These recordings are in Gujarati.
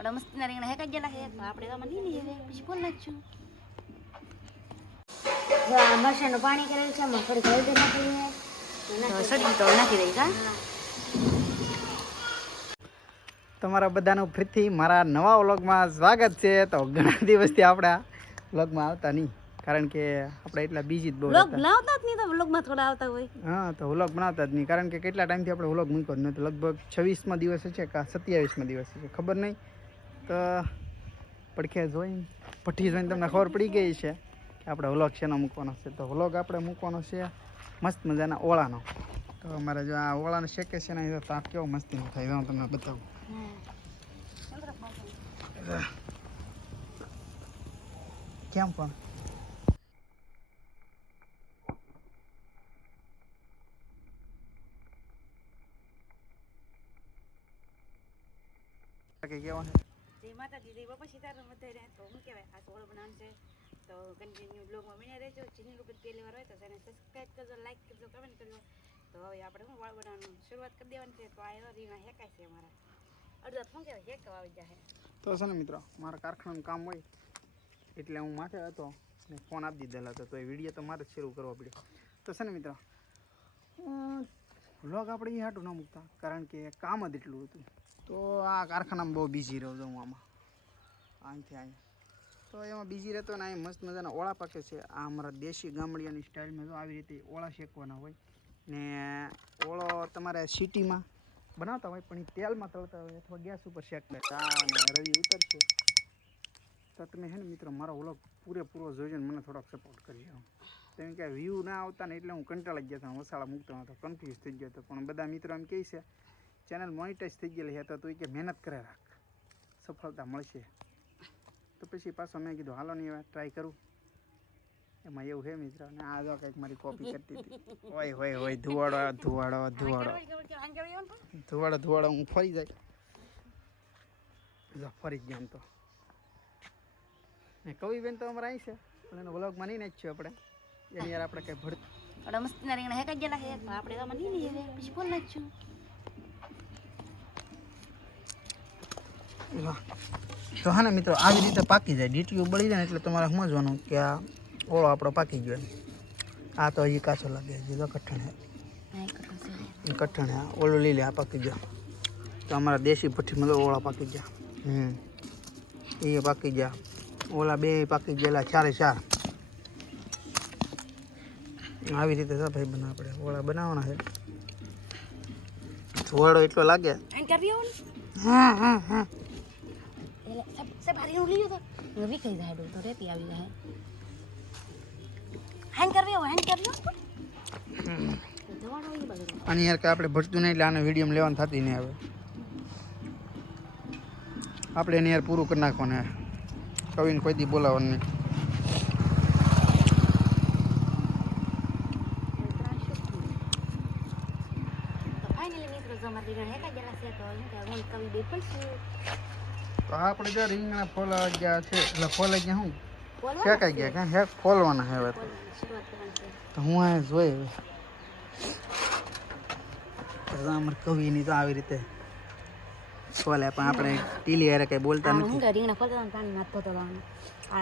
આપણા મસ્તીના રીંગણા હેકા ગયેલા હે તો આપણે આમાં નહીં લઈએ હવે પછી ફોન નાખશું જો આ મરચાંનું પાણી કરેલું છે આમાં થોડીક હળદર નાખી દઈએ. તો તો નાખી સડી તો નાખી દઈ કા તમારા બધાનું ફરીથી મારા નવા વ્લોગમાં સ્વાગત છે. તો ઘણા દિવસથી આપણા વ્લોગમાં આવતા નહીં. કારણ કે આપણે એટલા બીજી જ બહુ વ્લોગ બનાવતા જ નહીં તો વ્લોગમાં થોડા આવતા હોય. હા તો વ્લોગ બનાવતા જ નહીં. કારણ કે કેટલા ટાઈમથી આપણે વ્લોગ મૂક્યો જ નહોતો. લગભગ છવ્વીસમાં દિવસે છે કે સત્યાવીસમાં દિવસે છે ખબર નહીં. તો પડખે જોઈને પઠ્ઠી જોઈને તમને ખબર પડી ગઈ છે કે આપણે વ્લોગ શેનો મૂકવાનો છે. તો વ્લોગ આપણે મૂકવાનો છે મસ્ત મજાના ઓળાનો. તો અમારે જો આ ઓળાને શેકે છે ને, તો આ કેવો મસ્તીનો થાય હું તમને બતાવું. કેમ પણ? કે કેવા છે જય માતાજી જય બાપા સીતારામ રહે તો શું કહેવાય, આ સોળ બનાવવાનું છે. તો કન્ટિન્યુ બ્લોગમાં બન્યા રહેજો. જેની ઉપર પહેલી વાર હોય તો તેને સબસ્ક્રાઈબ કરજો લાઈક કરજો કમેન્ટ કરજો. તો હવે આપણે શું વાળ બનાવવાનું? શરૂઆત કરી દેવાની છે. તો આ રીંગણા હેકાય છે અમારા. અડધા શું કહેવાય? હેકવા આવી જાય તો છે ને મિત્રો, મારા કારખાનાનું કામ હોય, એટલે હું માથે હતો ને ફોન આપી દીધેલા હતો. તો એ વીડિયો તો મારે શરૂ કરવો પડ્યો. તો છે ને મિત્રો વ્લોગ આપણે એ હાટું ના મૂકતા, કારણ કે કામ જ એટલું હતું. તો આ કારખાનામાં બહુ બિઝી રહ્યો છું હું આમાં. અહીંથી અહીં તો એમાં બીજી રહેતો ને અહીં મસ્ત મજાના ઓળા પાકે છે. આ અમારા દેશી ગામડિયાની સ્ટાઇલમાં જો આવી રીતે ઓળા શેકવાના હોય. ને ઓળો તમારે સિટીમાં બનાવતા હોય, પણ એ તેલમાં તળતા હોય અથવા ગેસ ઉપર શેકતા ચા અને રવિ ઉતરશે. તો તમે હે ને મિત્રો, મારો ઓલો પૂરેપૂરો જોઈને મને થોડોક સપોર્ટ કરજો. કેમ કે વ્યૂ ના આવતા ને એટલે હું કંટાળી ગયો હતો વસાળા મૂકતો હતો કન્ફ્યુઝ થઈ ગયો હતો. પણ બધા મિત્રો એમ કહે છે ચેનલ મોનિટાઈઝ થઈ ગયેલી હતા તો તું કે મહેનત કરે રાખ. સફળતા મળશે. તો પછી પાછો મેં કીધું, હાલો નહીં હવે ટ્રાય કરું. એમાં એવું છે મિત્ર, ને આ જો કંઈક મારી કોપી કરતી હતી હોય હોય હોય ધુવાડો ધુવાડો ધુવાડો. ધુવાડો ધુવાડો, હું ફરી જાય જો ફરી ગયા તો. ને કવિબેન તો અમારે અહીં છે, પણ એનો વ્લોગમાં નહીં નાખ્યો આપણે. એની યાર આપણે કંઈ ભળ આપણા મસ્તીના રીંગણા હેકા ગયેલા હે? તો આપણે આમાં નહીં લઈએ. પછી ફોન નાખશું તો હા ને મિત્રો આવી રીતે પાકી જાય. ડીટીયુ બળી જાય એટલે તમારે સમજવાનું કે આ ઓળો આપણો પાકી ગયો. આ તો હજી કાચો લાગે હજી તો કઠણ કઠણ હે ઓલું લીલે આ પાકી ગયો. તો અમારા દેશી ભઠ્ઠીમાં તો ઓળા પાકી ગયા. હમ. એ પાકી ગયા. ઓલા બે પાકી ગયેલા ચારે ચાર. આવી રીતે સફાઈ બનાવ બના આપણે ઓળા બનાવવાના છે. થોડો એટલો લાગે. હા હા હા. એટલે સબ સબ હારીનું લીધો તો? હવે વિખાઈ જાય તો રેતી આવી જાય. હેન કરવી હોય હેન કરવી આવો દવાડો એ બગડે અને યાર કે આપણે ભરતું નહીં એટલે આને વીડિયો લેવાનું થતી નહીં હવે. આપણે એને યાર પૂરું કરી નાખવાનું યાર કવિને કોઈ દી બોલાવવાનું નહીં. તો ફાઇનલી મિત્રો જો અમારા રીંગણા હેકા જરા છે તો હું કવિ બે પણ છું. તો આપણે જો રીંગણા ફોલાવા ગયા છે. એટલે ફોલાઈ ગયા હું? ફેંકાઈ ગયા? કાં હે ફોલવાના હે હવે તો. હું આ જોઈ હવે. અમારે કવિની તો આવી રીતે ફોલે પણ આપણે ટીલી હારે કંઈ બોલતા નથી. રીંગણા ફોલતા પાણી નાખતો તો.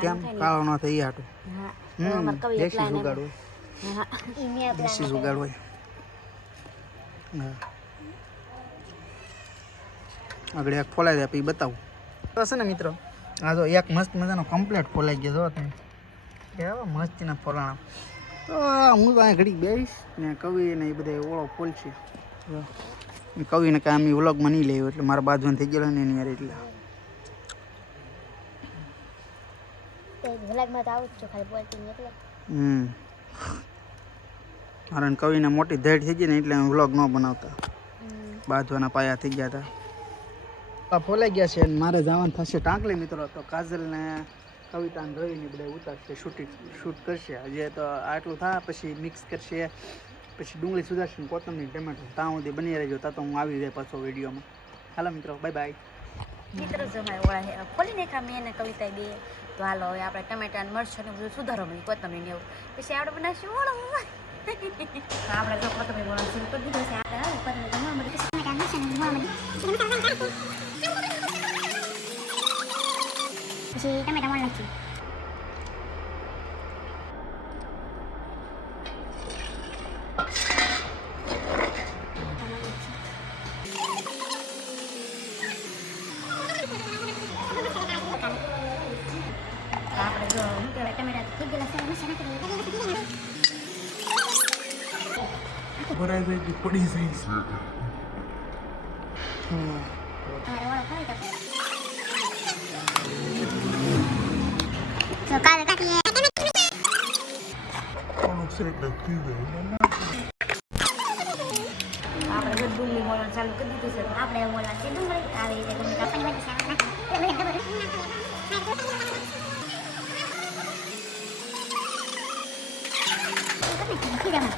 કેમ? કાળો ન થઈ તો હમ દેશી એકલા જુગાડ એને- હોય હા ઈ મેં આપણા દેશી જુગાડ હા. આગળ એક ફોલાઈ દે પછી બતાવું. છે ને મિત્રો આ જો એક મસ્ત મજાનો કમ્પ્લેટ ફોલાઈ ગયો જો તમે. કેવા મસ્તીના ફોલાણા. તો હું તો અહીંયા ઘડીક બેસીશ ને કવિ ને એ બધા ઓળો ફોલશે. કવિને કાંઈ અમે વ્લોગમાં નહીં લેવું એટલે મારા બાજુ થઈ ગયેલો ને એની યાર એટલે. તો તો મારા કવિને મોટી ધેડ થઈ ગઈ ને એટલે વ્લોગ ન બનાવતા. બાંધવાના પાયા થઈ ગયા હતા. આ ફોલાઈ ગયા છે. અને મારે જવાનું થશે ટાંકલી મિત્રો તો કાજલ ને કવિતા ને રવિ બધા ઉતારશે શૂટિંગ શૂટ કરશે. હજી તો આટલું થાય પછી મિક્સ કરશે. પછી ડુંગળી સુધારશે કોથમરી ટમેટો ત્યાં સુધી બની રહેજો ત્યાં તો હું આવી જાય પાછો વિડીયોમાં. હાલો મિત્રો બાય બાય મિત્રો જો અમારે ઓળા હે ખોલી નાખ્યા મેં ને કવિતા બે. તો હાલો હવે આપણે ટમેટા ને મરચાં ને બધું સુધારો મળી કોથમરી ને એવું. પછી આપણે બનાવશું ઓળો. તો આપણે જો કોથમરી બોલવાનું શરૂ કરી દીધું છે આપણે જમવા મળી છે મસાલા નાખી દઈએ ભરાઈ જાય કે પડી જાય છે સાઈડ નથી આપણે બધું મોળવાનું ચાલુ કરી દીધું છે આપણે બોલા છે ડુંગળી આવી રીતે ડુંગળી કાપવાની બધી શાક નાખી એટલે બધી ડબલ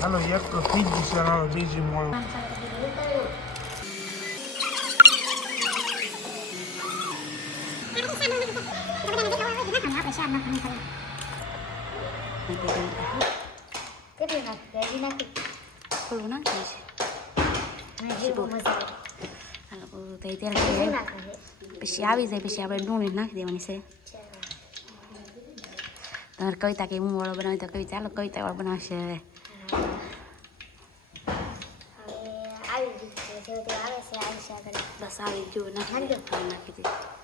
હાલો એક તો કેટલી નાખી હજી નાખી થોડું ત્યારે પછી આવી જાય પછી આપણે ડુંગળી નાખી દેવાની છે તમારે કવિતા કે હું વાળો બનાવી તો કવિતા ચાલો કવિતા વાળો બનાવશે હવે ગયું બસ આવી જુઓ નાખી નાખી દે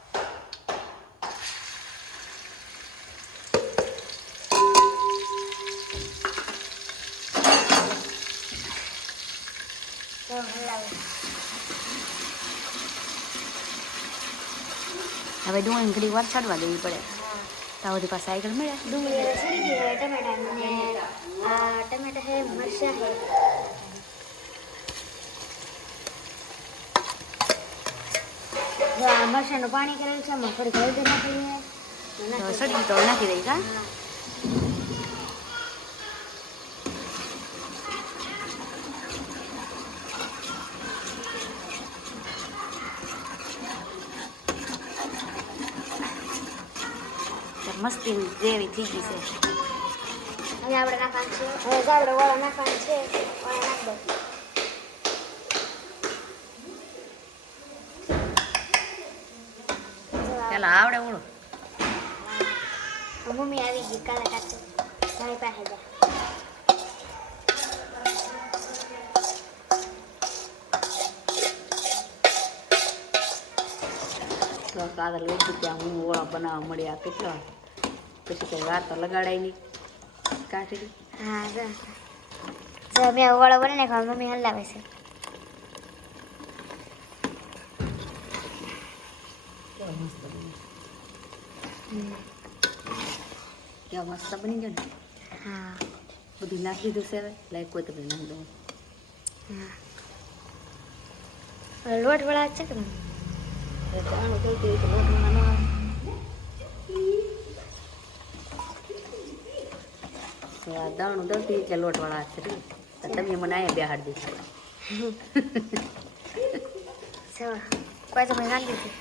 હવે ડુંગળી વાર ચડવા દેવી પડે. હા તો બધી પાસે આગળ મળે. ડુંગળી સડી ગઈ હવે ટમેટા આ ટમેટા હે મરચા હે મરચાનું પાણી કરેલું છે થોડીક હળદર નાખેલી છે તો સડી તો નાખી દઈ કા? મસ્તી ગ્રેવી થઈ ગઈ છે. હવે આપણે નાખવાનું છે? હવે જો આપણે વાળો નાખવાનું છે. વાળો નાખી દો. જો આ પેલા આવડે ઓળો. મમ્મી આવી ગઈ કાલે કાચે મારી પાસે જા. કાદર લઈ ગઈ ત્યાં હું ઓળા બનાવવા મળ્યા કેટલા? પછી કઈ વાર તો લગાડાય નહીં. કાઢી હા જો. મેં વાળો બને નાખ્યો મમ્મી હલાવે છે. કેવા મસ્ત બની. ગયો ને. હા. બધું નાખી દીધું છે હવે લાઈક કોઈ તમને નાખી દઉં. હા. લોટ વળા છે કે ગયું તો લોટમાં ન તો આ દાણું દળતી એટલે છે. તમે મને અહીંયા બેહાડી દીધા તો મેં નાખી દીધી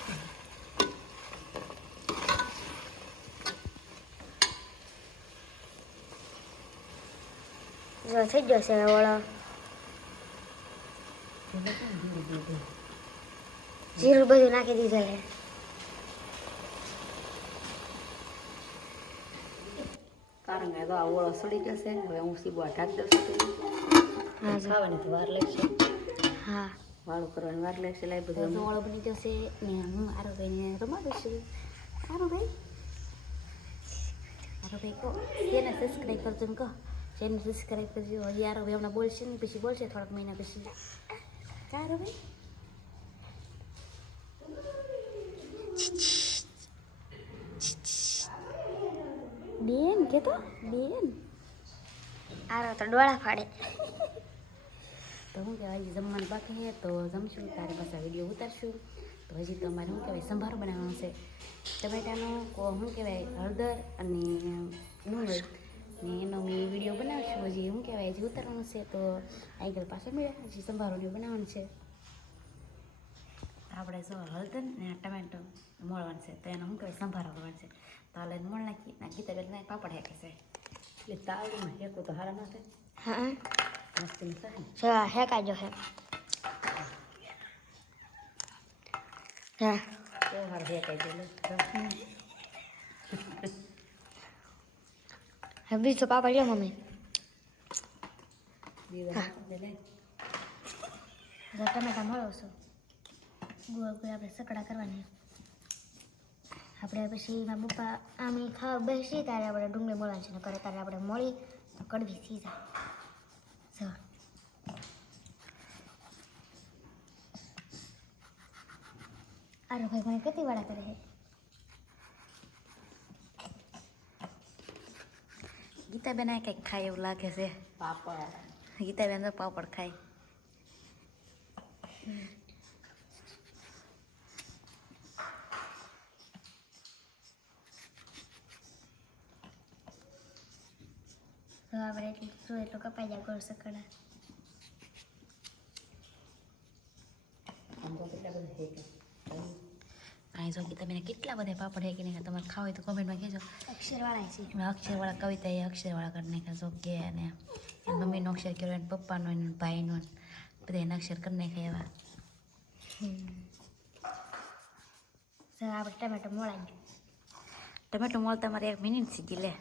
જો થઈ ગયો છે હવે જીરું બધું નાખી દીધું છે. કે તો આ ઓળો સડી જશે. હવે હું સીબવા ઢાંકી દઉં છું. ખાવાની તો વાર લાગશે. હા. વાળું કરવાની વાર લાગશે લાઈ બધું ઓળો બની જશે ને હું આરોભાઈને રમાડું છું. આરોભાઈ આરોભાઈ કહો. તેને સબસ્ક્રાઈબ કરજો ને કહો. જેને સબસ્ક્રાઈબ કરજો હજી આરોભાઈ હમણાં બોલશે ને પછી બોલશે થોડાક મહિના પછી. કા આરોભાઈ બેન કે તો બેન. આરો તો ડોળા ફાડે. તો શું કહેવાય જમવાનું બાકી છે તો જમશું. તારે પાછા વીડિયો ઉતારશું. તો હજી તો અમારે શું કહેવાય સંભારો બનાવવાનો છે. ટમેટાનો કો શું કહેવાય હળદર અને ડુંગળી ને એનો મેં વીડિયો બનાવશું. હજી શું કહેવાય હજી ઉતારવાનું છે તો આગળ પાછળ મળ્યા હજી સંભારો ને બનાવવાનું છે. આપણે જો હળદર ને આ ટમેટો મોળવાનું છે તો એનો શું કહેવાય સંભારો કરવાનો છે. તાલ એને મોળ નાખી નાખી તો નાખી પાપડ હેકે છે. એટલે તાળીમાં હેકું તો હારા ના થાય. હા. ચા હે કાજો હે. હા. હવે બીજો પાપડ લ્યો મમ્મી. હા. જો ટમેટા મળો છો. ગોળ ગોળ આપણે સકડા કરવાની આપણે પછી મારા પપ્પા આમ ખાવા બેસી ત્યારે આપણે ડુંગળી મળવાની છે ને કરે ત્યારે આપણે મળી તો કડવી સીધા જો. આરો ભાઈ મને કેટલી વાળા કરે છે? ગીતાબેન આ કંઈક ખાય એવું લાગે છે. પાપડ. ગીતાબેન તો પાપડ ખાય. તો આપણે એટલું શું એટલું કપાઈ જાય ગોળ સકડા અહીં જો તમે કેટલા બધા પાપડ હે કે નહીં તમારે ખાવ હોય તો કોમેન્ટમાં કહેજો અક્ષરવાળા છે એમાં અક્ષરવાળા કવિતા એ અક્ષરવાળા કરી નાખ્યા જો કે અને એની મમ્મીનો અક્ષર કર્યો એને પપ્પાનો એને ભાઈનો ને બધા એના અક્ષર કરી નાખ્યા એવા આપણે ટમેટો મોળાઈ ટમેટો મળતા મારે એક મિનિટ સીધી લે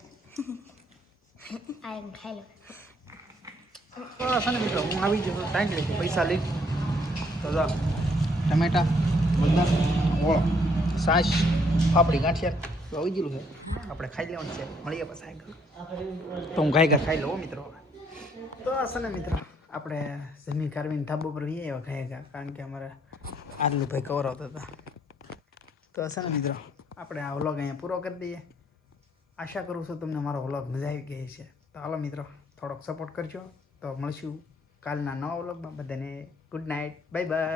આ ખાઈ ને મિત્રો, હું આવી ગયો ટાઈમ લઈ પૈસા લઈ. તો ટમેટા બધા ઓળો સાસ પાપડી, ગાંઠિયા. તો આવી ગયેલું છે. આપણે ખાઈ લેવાનું છે. મળીએ પછી આગળ. તો હું ગા ખાઈ લઉં મિત્રો. તો છે ને, મિત્રો, આપણે જમીન કારવીને ધાબો પર વી આવ્યા કારણ કે અમારા આટલું ભાઈ કવર આવતા હતા. તો હશે ને, મિત્રો, આપણે આ વ્લોગ અહીંયા પૂરો કરી દઈએ. આશા કરું છું તમને મારો વ્લોગ મજા આવી ગઈ છે તો હાલો મિત્રો, થોડોક સપોર્ટ કરજો. તો મળશું કાલના નવા વ્લોગમાં. બધાને ગુડ નાઇટ બાય બાય